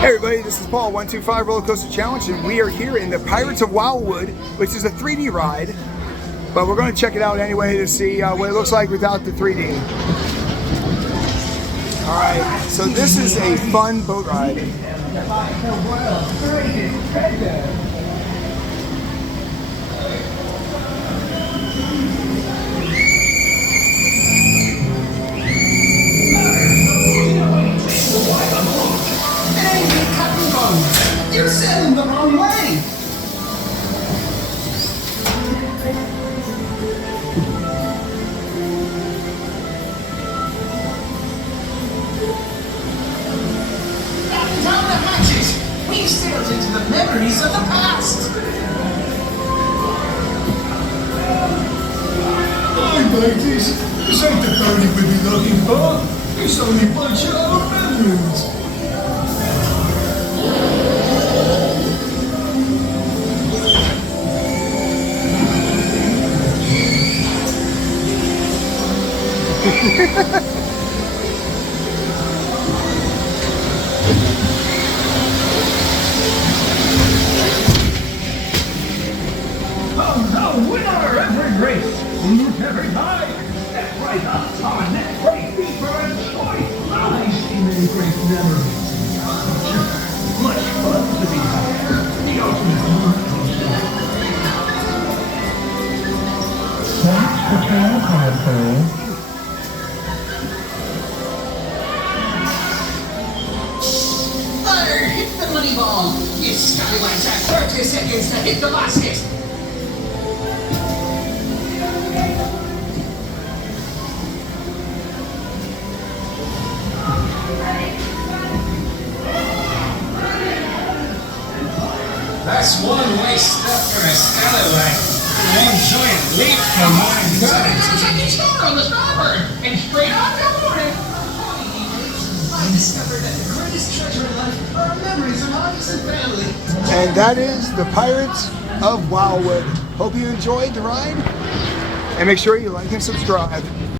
Hey everybody, this is Paul, 125 Roller Coaster Challenge, and we are here in the Pirates of Wildwood, which is a 3D ride, but we're going to check it out anyway to see what it looks like without the 3D. Alright, so this is a fun boat ride. You're sailing the wrong way! Batten down the hatches! We've sailed into the memories of the past! Hi mateys, this ain't the boat we've been looking for. It's only a bunch of old memories. Oh no, win our every race, loot every night, step right up our neck, great deeper and choice lies in many great memories. Much fun to be had. The ultimate roller coaster. Thanks for playing the card, Paul. Hit the money ball! You scallywags have 30 seconds to hit the basket! That's one way stuff for a scallywag. One giant leap for mankind. Taking short on the starboard and straight on the morning! I discovered that the greatest treasure in life are our memories of our distant family. And that is the Pirates of Wildwood. Hope you enjoyed the ride, and make sure you like and subscribe.